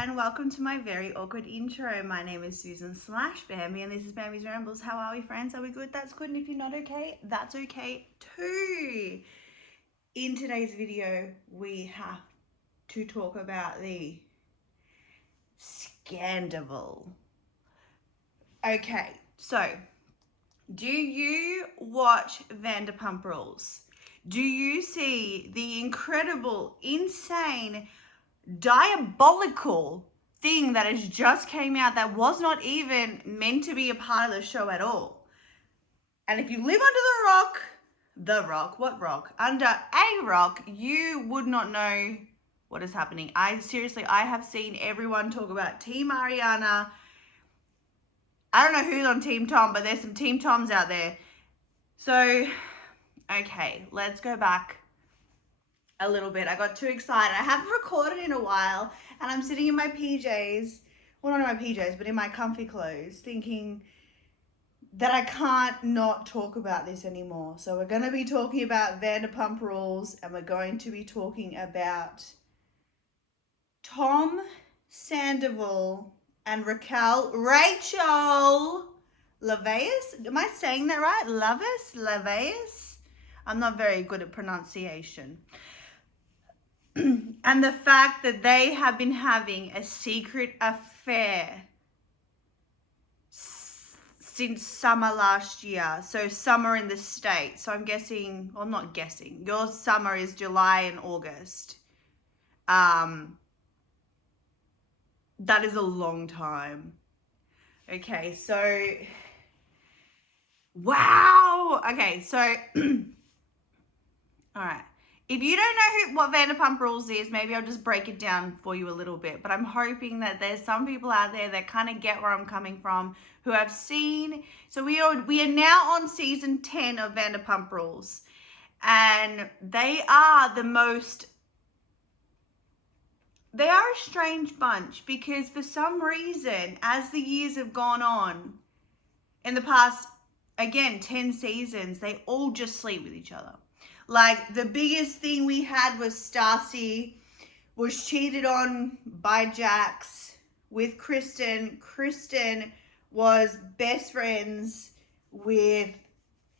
and welcome to my very awkward intro. My name is Susan / Bambi and this is Bambi's Rambles. How are we, friends? Are we good? That's good. And if you're not okay, that's okay too. In today's video, we have to talk about the SCANDOVAL. Okay, so do you watch Vanderpump Rules? Do you see the incredible, insane, diabolical thing that has just came out that was not even meant to be a part of the show at all? And if you live under under a rock, you would not know what is happening. I have seen everyone talk about Team Ariana. I don't know who's on Team Tom, but there's some Team Toms out there. So, okay, let's go back a little bit. I got too excited. I haven't recorded in a while, and I'm sitting in my PJs, well, not in my PJs, but in my comfy clothes, thinking that I can't not talk about this anymore. So we're going to be talking about Vanderpump Rules, and we're going to be talking about Tom Sandoval and Rachel Levias. Am I saying that right? Levias? I'm not very good at pronunciation. And the fact that they have been having a secret affair since summer last year. So summer in the States. So I'm guessing, well, not guessing. Your summer is July and August. That is a long time. Okay, so wow. Okay, so all right. If you don't know what Vanderpump Rules is, maybe I'll just break it down for you a little bit. But I'm hoping that there's some people out there that kind of get where I'm coming from, who have seen. So we are now on season 10 of Vanderpump Rules. And they are they are a strange bunch, because for some reason, as the years have gone on, in the past, again, 10 seasons, they all just sleep with each other. Like, the biggest thing we had was Stassi was cheated on by Jax with Kristen. Kristen was best friends with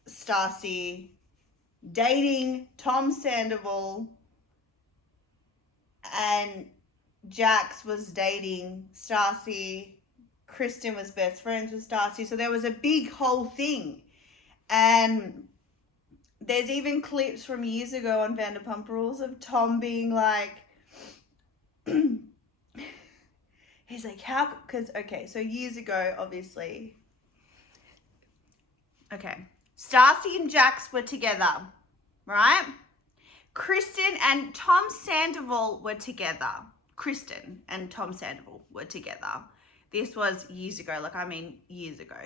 Stassi, dating Tom Sandoval, and Jax was dating Stassi. Kristen was best friends with Stassi. So there was a big whole thing. And there's even clips from years ago on Vanderpump Rules of Tom being like, he's like, how, because, okay, so years ago, obviously, okay, Stassi and Jax were together, right? Kristen and Tom Sandoval were together. Kristen and Tom Sandoval were together. This was years ago, years ago,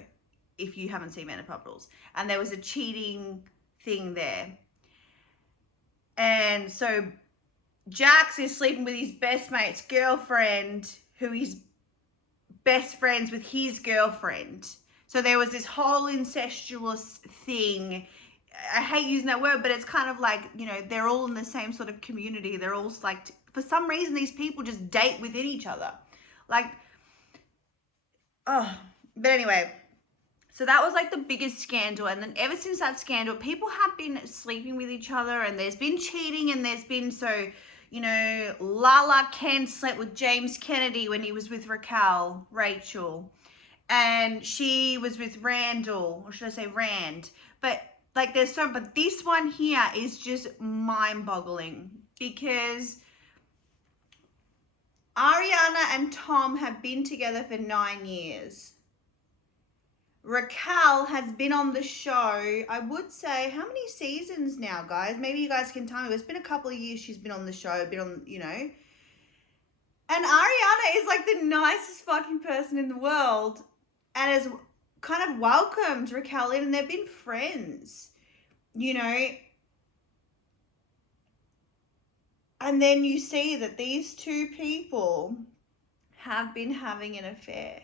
if you haven't seen Vanderpump Rules. And there was a cheating thing there. And so Jax is sleeping with his best mate's girlfriend, who is best friends with his girlfriend. So there was this whole incestuous thing. I hate using that word, but it's kind of like, you know, they're all in the same sort of community. They're all like, for some reason, these people just date within each other. Like, oh, but anyway. So that was like the biggest scandal. And then ever since that scandal, people have been sleeping with each other, and there's been cheating, and there's been, so, you know, Lala Ken slept with James Kennedy when he was with Rachel. And she was with Randall, or should I say Rand. But like but this one here is just mind-boggling, because Ariana and Tom have been together for 9 years. Raquel has been on the show, I would say, how many seasons now, guys? Maybe you guys can tell me. It's been a couple of years she's been on the show, you know. And Ariana is like the nicest fucking person in the world, and has kind of welcomed Raquel in, and they've been friends, you know. And then you see that these two people have been having an affair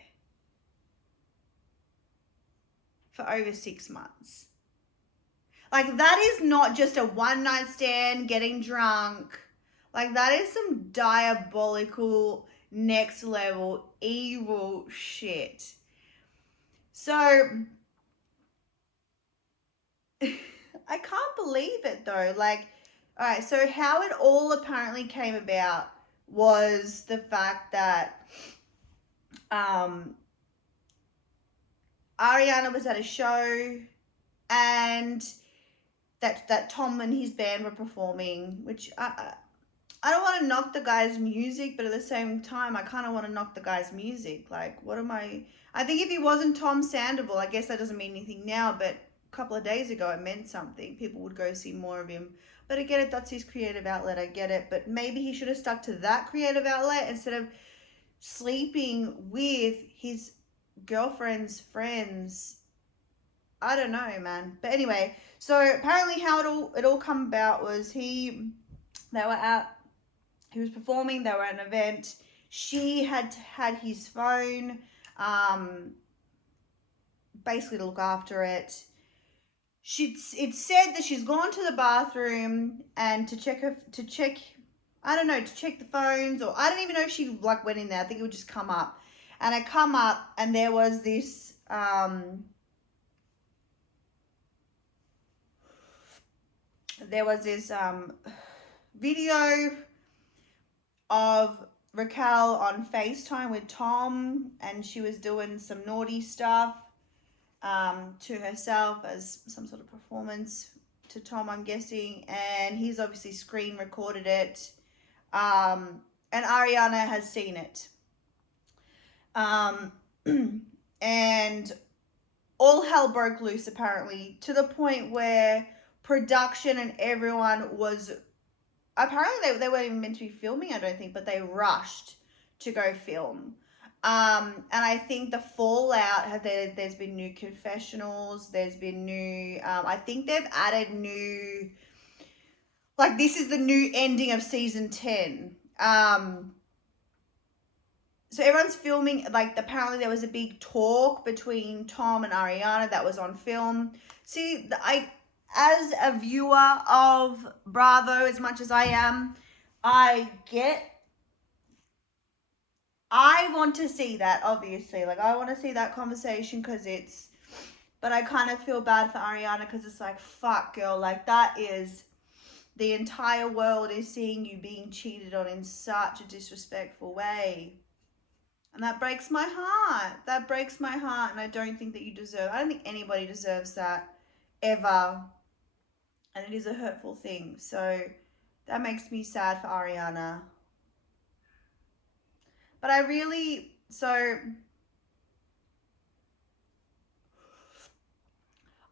for over 6 months. Like, that is not just a one-night stand, getting drunk. Like, that is some diabolical next level evil shit. So I can't believe it though. Like, all right, so how it all apparently came about was the fact that Ariana was at a show and that Tom and his band were performing, which I don't want to knock the guy's music, but at the same time, I kind of want to knock the guy's music. Like, what am I think if he wasn't Tom Sandoval, I guess that doesn't mean anything now, but a couple of days ago it meant something. People would go see more of him. But I get it, that's his creative outlet, I get it. But maybe he should have stuck to that creative outlet instead of sleeping with his girlfriend's friends. I don't know, man. But anyway, so apparently how it all come about was they were at, he was performing, they were at an event. She had his phone, basically to look after it. It said that she's gone to the bathroom and to check I don't know, to check the phones, or I don't even know if she like went in there. I think it would just come up. And it come up and there was this video of Raquel on FaceTime with Tom, and she was doing some naughty stuff to herself as some sort of performance to Tom, I'm guessing, and he's obviously screen recorded it, and Ariana has seen it, and all hell broke loose apparently, to the point where production and everyone was, apparently they weren't even meant to be filming, I don't think, but they rushed to go film. And I think the fallout, there's been new confessionals, there's been new, I think they've added new, like this is the new ending of season 10. So everyone's filming, like apparently there was a big talk between Tom and Ariana that was on film. See, as a viewer of Bravo, as much as I am, I want to see that, obviously. Like, I want to see that conversation because but I kind of feel bad for Ariana because it's like, fuck, girl, like that is, the entire world is seeing you being cheated on in such a disrespectful way. And that breaks my heart. That breaks my heart, and I don't think that you deserve, I don't think anybody deserves that, ever. And it is a hurtful thing. So that makes me sad for Ariana. But I really,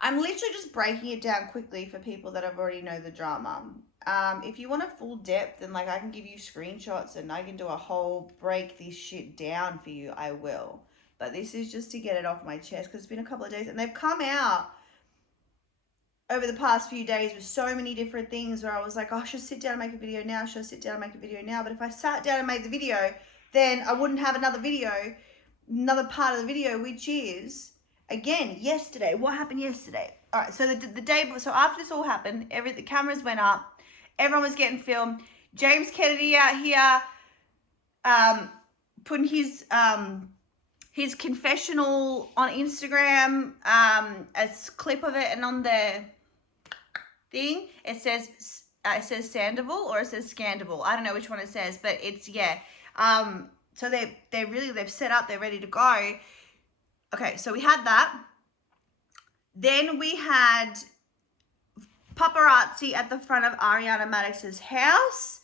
I'm literally just breaking it down quickly for people that have already know the drama. If you want a full depth, then like I can give you screenshots and I can do a whole break this shit down for you, I will. But this is just to get it off my chest because it's been a couple of days and they've come out over the past few days with so many different things where I was like, oh, I should sit down and make a video now. Should I sit down and make a video now? But if I sat down and made the video, then I wouldn't have another part of the video, which is, again, yesterday. What happened yesterday? All right, so the day, so after this all happened, the cameras went up, everyone was getting filmed. James Kennedy out here putting his confessional on Instagram, a clip of it, and on the thing it says Sandoval or it says SCANDOVAL. I don't know which one it says, but it's, yeah. So they've set up, they're ready to go. Okay, so we had that. Then we had paparazzi at the front of Ariana Madix's house.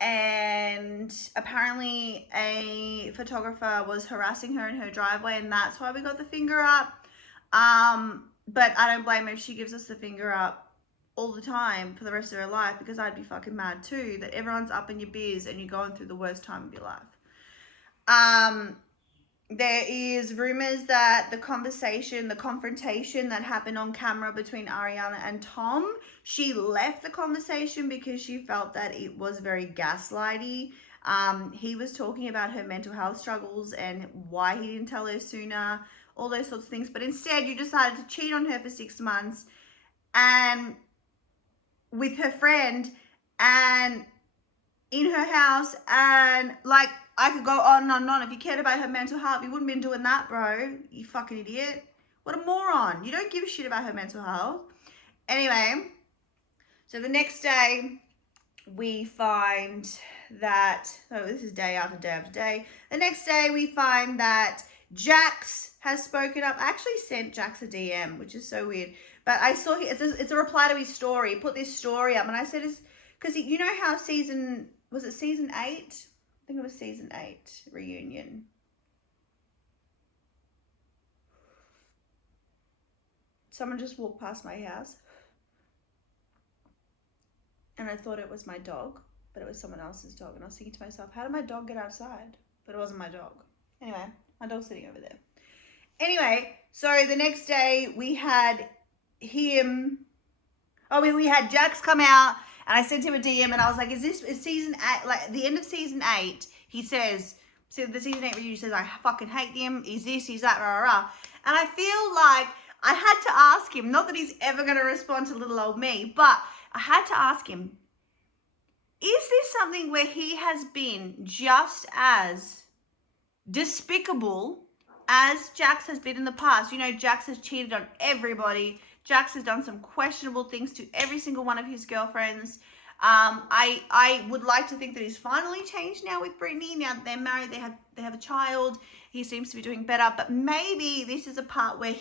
And apparently a photographer was harassing her in her driveway, and that's why we got the finger up. But I don't blame her if she gives us the finger up all the time for the rest of her life, because I'd be fucking mad too, that everyone's up in your biz and you're going through the worst time of your life. There is rumors that the confrontation that happened on camera between Ariana and Tom, she left the conversation because she felt that it was very gaslighty. He was talking about her mental health struggles and why he didn't tell her sooner, all those sorts of things. But instead, you decided to cheat on her for 6 months and with her friend, and in her house, and like I could go on and on and on. If you cared about her mental health, you wouldn't been doing that, bro. You fucking idiot. What a moron. You don't give a shit about her mental health. Anyway, so the next day we find that, oh, this is day after day after day. The next day we find that Jax has spoken up. I actually sent Jax a DM, which is so weird. But I saw it's a reply to his story. He put this story up, and I said, because you know how was it season 8? I think it was season 8 reunion. Someone just walked past my house. And I thought it was my dog, but it was someone else's dog. And I was thinking to myself, how did my dog get outside? But it wasn't my dog. Anyway, my dog's sitting over there. Anyway, so the next day we had him. Oh, we had Jax come out, and I sent him a DM, and I was like, is season 8, like the end of season 8? He says, so the season 8 review says, I fucking hate him. He's this, he's that, rah, rah, rah. And I feel like I had to ask him, not that he's ever going to respond to little old me, but I had to ask him, is this something where he has been just as despicable as Jax has been in the past? You know, Jax has cheated on everybody. Jax has done some questionable things to every single one of his girlfriends. I would like to think that he's finally changed now with Brittany. Now that they're married, they have a child. He seems to be doing better. But maybe this is a part where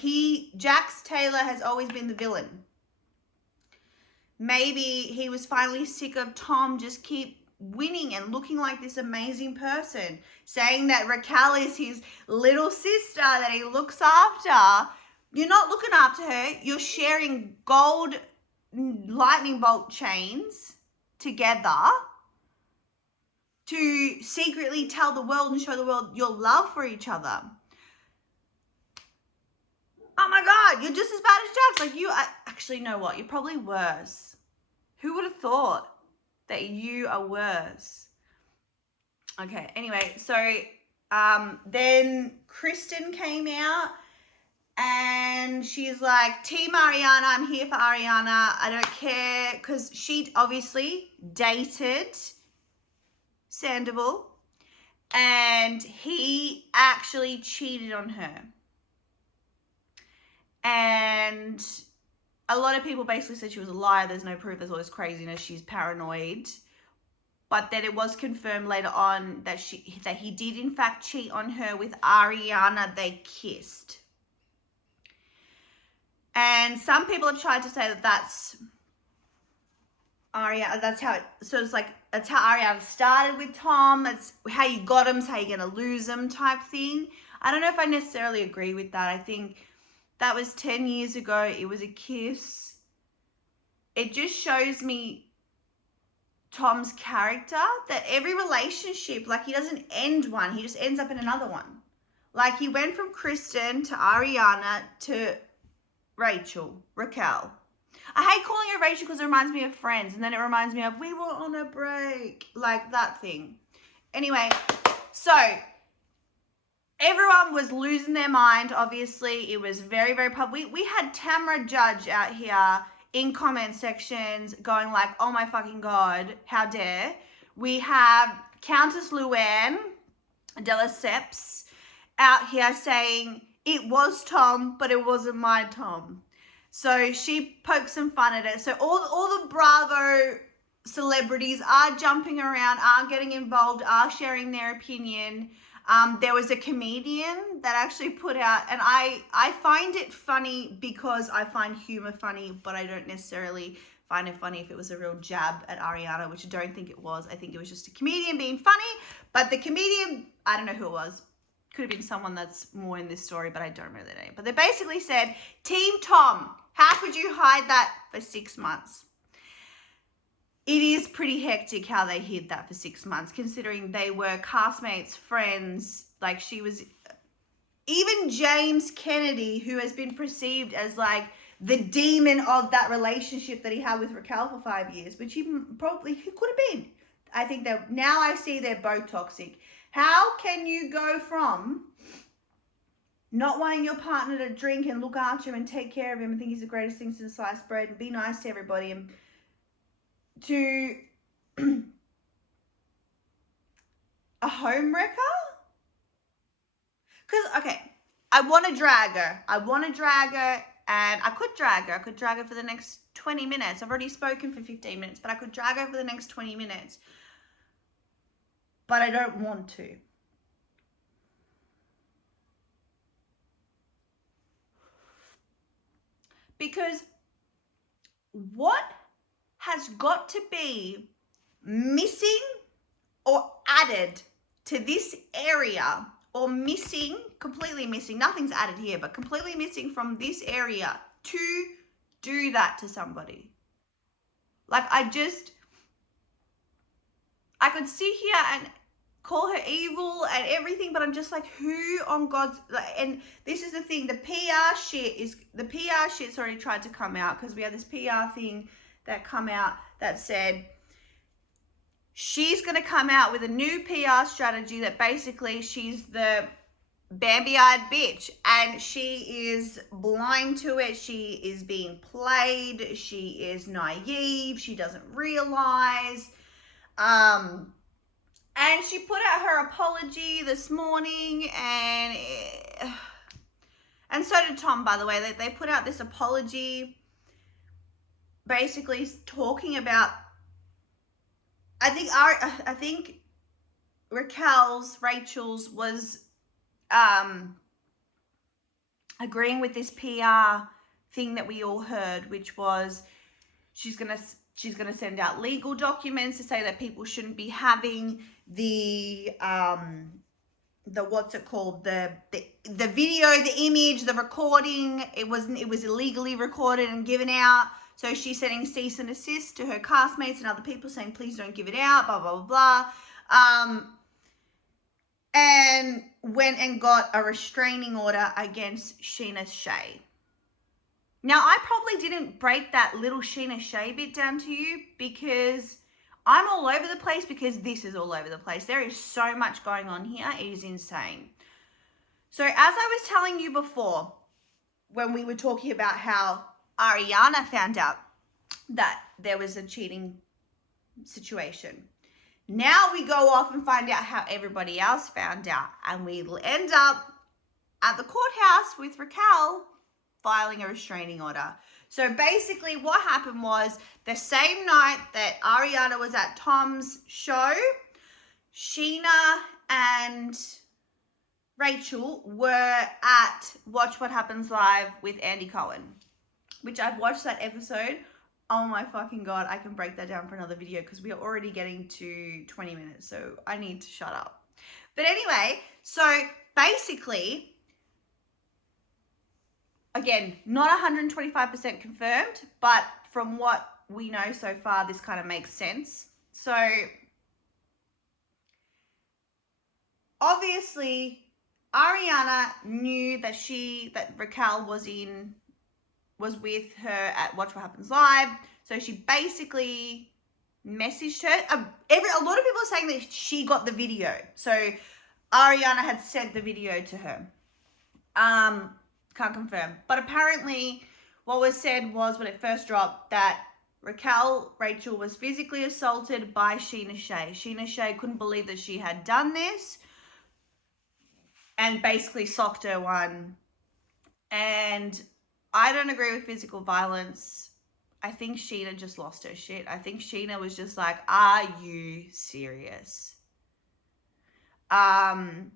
Jax Taylor has always been the villain. Maybe he was finally sick of Tom just keep winning and looking like this amazing person, saying that Raquel is his little sister that he looks after. You're not looking after her. You're sharing gold lightning bolt chains together to secretly tell the world and show the world your love for each other. Oh my God, you're just as bad as Jax. Like, you actually know what? You're probably worse. Who would have thought that you are worse? Okay, anyway, so then Kristen came out, and she's like, Team Ariana, I'm here for Ariana. I don't care, because she obviously dated Sandoval, and he actually cheated on her. And a lot of people basically said she was a liar. There's no proof. There's all this craziness. She's paranoid. But then it was confirmed later on that he did in fact cheat on her with Ariana. They kissed. And some people have tried to say that that's Ariana. That's how it. So it's like that's how Ariana started with Tom. That's how you got him. It's how you're gonna lose him, type thing. I don't know if I necessarily agree with that. I think that was 10 years ago. It was a kiss. It just shows me Tom's character, that every relationship, like, he doesn't end one. He just ends up in another one. Like, he went from Kristen to Ariana to Raquel. I hate calling her Rachel because it reminds me of Friends. And then it reminds me of, we were on a break. Like, that thing. Anyway, so everyone was losing their mind, obviously. It was very, very public. We had Tamara Judge out here in comment sections going like, oh my fucking God, how dare. We have Countess Luann de Lesseps out here saying, it was Tom, but it wasn't my Tom. So she poked some fun at it. So all the Bravo celebrities are jumping around, are getting involved, are sharing their opinion. There was a comedian that actually put out, and I find it funny because I find humor funny, but I don't necessarily find it funny if it was a real jab at Ariana, which I don't think it was. I think it was just a comedian being funny, but the comedian, I don't know who it was. Could have been someone that's more in this story, but I don't really know. But they basically said, Team Tom, how could you hide that for 6 months? It is pretty hectic how they hid that for 6 months, considering they were castmates, friends. Like, she was, even James Kennedy, who has been perceived as like the demon of that relationship that he had with Raquel for 5 years, which he could have been. I think that now I see they're both toxic. How can you go from not wanting your partner to drink and look after him and take care of him and think he's the greatest thing since sliced bread and be nice to everybody, and to home wrecker? Because, okay, I want to drag her. And I could drag her. I could drag her for the next 20 minutes. I've already spoken for 15 minutes, but I could drag her for the next 20 minutes. But I don't want to. Because what has got to be missing or added to this area, or missing, completely missing, nothing's added here, but completely missing from this area to do that to somebody? Like, I could sit here and call her evil and everything, but I'm just like, who on God's, and this is the thing, the PR shit's already tried to come out, because we had this PR thing that come out that said she's going to come out with a new PR strategy that basically she's the Bambi-eyed bitch, and she is blind to it. She is being played. She is naive. She doesn't realize. And she put out her apology this morning, and so did Tom, by the way. They put out this apology basically talking about, I think Rachel's was agreeing with this PR thing that we all heard, which was she's gonna send out legal documents to say that people shouldn't be having the what's it called, the video, the image, the recording. It was illegally recorded and given out. So she's sending cease and desist to her castmates and other people, saying please don't give it out, blah blah blah blah. And went and got a restraining order against Scheana Shay. Now, I probably didn't break that little Scheana Shay bit down to you because I'm all over the place, because this is all over the place. There is so much going on here. It is insane. So as I was telling you before, when we were talking about how Ariana found out that there was a cheating situation, now we go off and find out how everybody else found out, and we'll end up at the courthouse with Raquel filing a restraining order. So basically what happened was, the same night that Ariana was at Tom's show, Scheana and Rachel were at Watch What Happens Live with Andy Cohen, which I've watched that episode. Oh my fucking God, I can break that down for another video because we are already getting to 20 minutes, so I need to shut up. But anyway, so basically, again, not 125% confirmed, but from what we know so far, this kind of makes sense. So obviously Ariana knew that Raquel was with her at Watch What Happens Live. So she basically messaged her. A lot of people are saying that she got the video. So Ariana had sent the video to her. Can't confirm. But apparently what was said was, when it first dropped, that Rachel was physically assaulted by Scheana Shay. Scheana Shay couldn't believe that she had done this and basically socked her one. And I don't agree with physical violence. I think Scheana just lost her shit. I think Scheana was just like, are you serious? And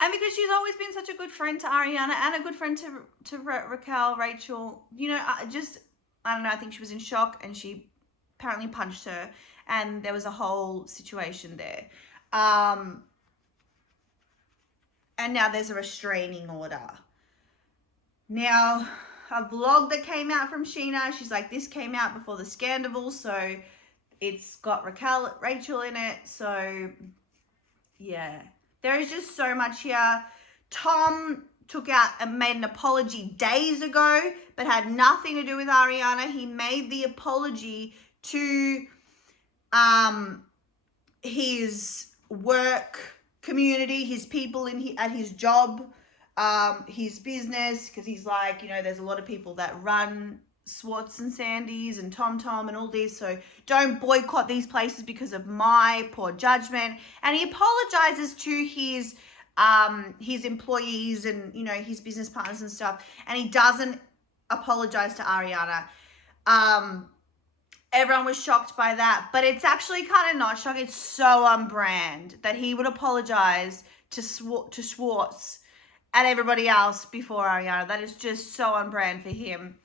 because she's always been such a good friend to Ariana and a good friend to Raquel, Rachel, you know, I don't know, I think she was in shock, and she apparently punched her, and there was a whole situation there. And now there's a restraining order. Now, a vlog that came out from Scheana, she's like, this came out before the SCANDOVAL, so it's got Rachel in it, so yeah. There is just so much here. Tom took out and made an apology days ago, but had nothing to do with Ariana. He made the apology to his work community, his people at his job, his business, because he's like, you know, there's a lot of people that run Swartz and Sandy's and Tom and all this, so don't boycott these places because of my poor judgment. And he apologizes to his employees and, you know, his business partners and stuff, and he doesn't apologize to Ariana. Everyone was shocked by that, but it's actually kind of not shocking. It's so on brand that he would apologize to Swartz and everybody else before Ariana. That is just so on brand for him.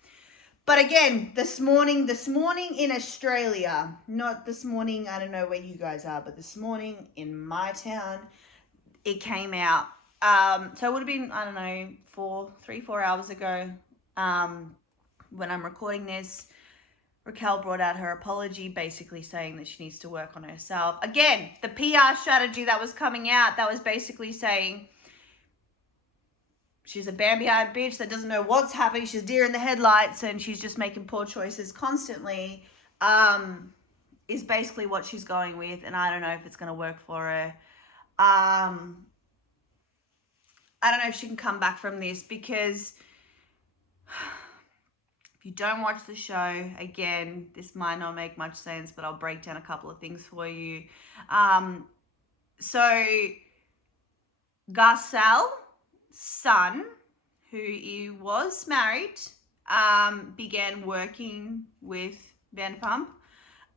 But again, this morning in Australia, not this morning, I don't know where you guys are, but this morning in my town, it came out. So it would have been, I don't know, 3-4 hours ago, when I'm recording this. Raquel brought out her apology, basically saying that she needs to work on herself. Again, the PR strategy that was coming out, that was basically saying she's a Bambi-eyed bitch that doesn't know what's happening. She's deer in the headlights and she's just making poor choices constantly, is basically what she's going with. And I don't know if it's going to work for her. I don't know if she can come back from this, because if you don't watch the show, again, this might not make much sense, but I'll break down a couple of things for you. So Garcelle's son, who was married, began working with Vanderpump,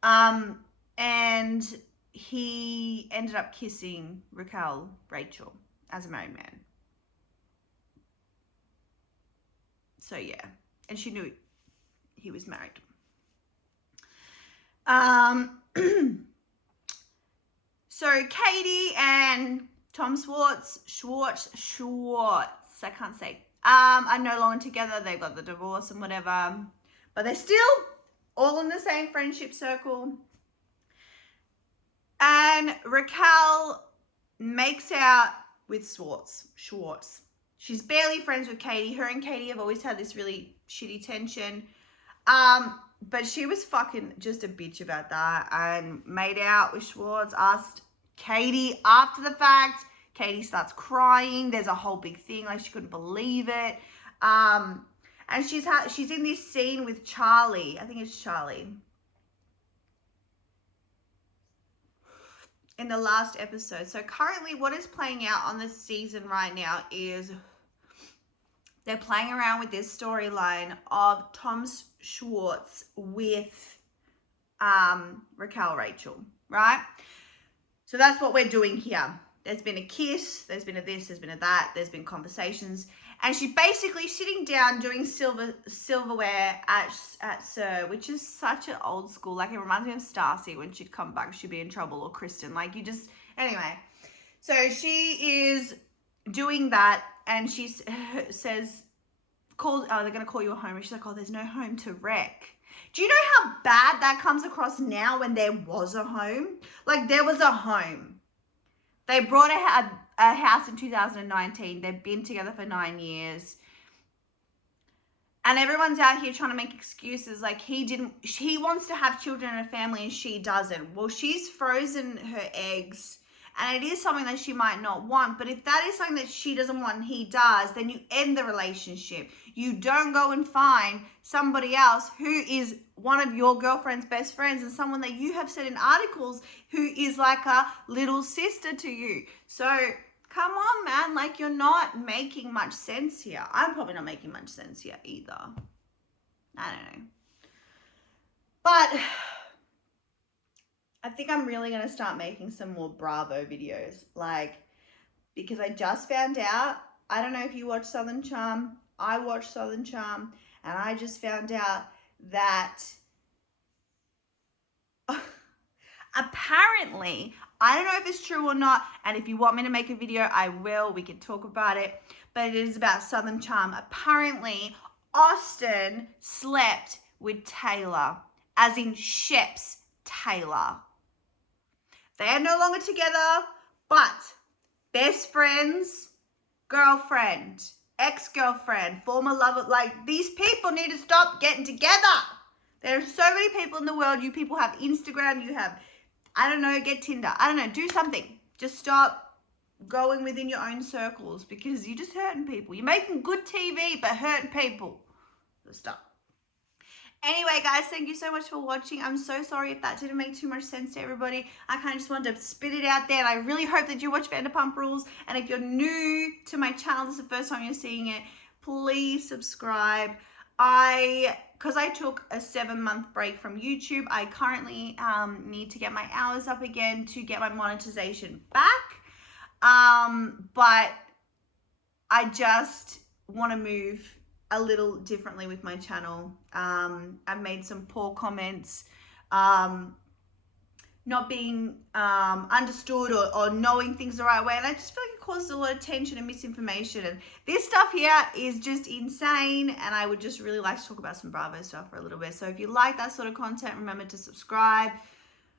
and he ended up kissing Rachel, as a married man. So yeah, and she knew he was married. So Katie and Tom Schwartz, I can't say, are no longer together. They got the divorce and whatever, but they're still all in the same friendship circle. And Raquel makes out with Schwartz. She's barely friends with Katie. Her and Katie have always had this really shitty tension. But she was fucking just a bitch about that and made out with Schwartz, asked Katie after the fact. Katie starts crying. There's a whole big thing, like she couldn't believe it. And she's in this scene with Charlie. I think it's Charlie. In the last episode. So currently what is playing out on this season right now is they're playing around with this storyline of Tom Schwartz with Rachel, right? So that's what we're doing here. There's been a kiss, there's been a this, there's been a that, there's been conversations. And she's basically sitting down doing silverware at Sir, which is such an old school. Like, it reminds me of Stassi when she'd come back, she'd be in trouble, or Kristen. Like, anyway. So she is doing that, and she says, they're going to call you a home. And she's like, oh, there's no home to wreck. Do you know how bad that comes across now when there was a home? Like, there was a home. They brought a house in 2019. They've been together for 9 years. And everyone's out here trying to make excuses. Like, he wants to have children and a family and she doesn't. Well, she's frozen her eggs. And it is something that she might not want. But if that is something that she doesn't want and he does, then you end the relationship. You don't go and find somebody else who is one of your girlfriend's best friends and someone that you have said in articles who is like a little sister to you. So come on, man. Like, you're not making much sense here. I'm probably not making much sense here either. I don't know. But I think I'm really going to start making some more Bravo videos. Like, because I just found out, I don't know if you watch Southern Charm. I watch Southern Charm. And I just found out that apparently, I don't know if it's true or not. And if you want me to make a video, I will. We can talk about it. But it is about Southern Charm. Apparently, Austin slept with Taylor. As in Shep's Taylor. They are no longer together, but best friends, girlfriend, ex-girlfriend, former lover. Like, these people need to stop getting together. There are so many people in the world. You people have Instagram, you have, I don't know, get Tinder. I don't know, do something. Just stop going within your own circles, because you're just hurting people. You're making good TV, but hurting people. So stop. Anyway, guys, thank you so much for watching. I'm so sorry if that didn't make too much sense to everybody. I kind of just wanted to spit it out there, and I really hope that you watch Vanderpump Rules. And if you're new to my channel, this is the first time you're seeing it, please subscribe. Because I took a 7-month break from YouTube, I currently need to get my hours up again to get my monetization back. But I just want to move a little differently with my channel. I've made some poor comments, not being understood or knowing things the right way, and I just feel like it causes a lot of tension and misinformation, and this stuff here is just insane, and I would just really like to talk about some Bravo stuff for a little bit. So if you like that sort of content, remember to subscribe.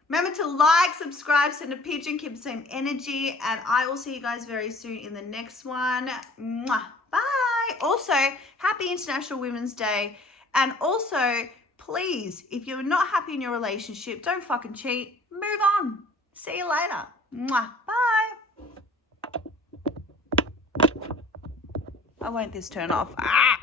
Remember to like, subscribe, send a pigeon, keep the same energy, and I will see you guys very soon in the next one. Mwah. Bye. Also, happy International Women's Day. And also, please, if you're not happy in your relationship, don't fucking cheat. Move on. See you later. Mwah. Bye. Why won't this turn off? Ah.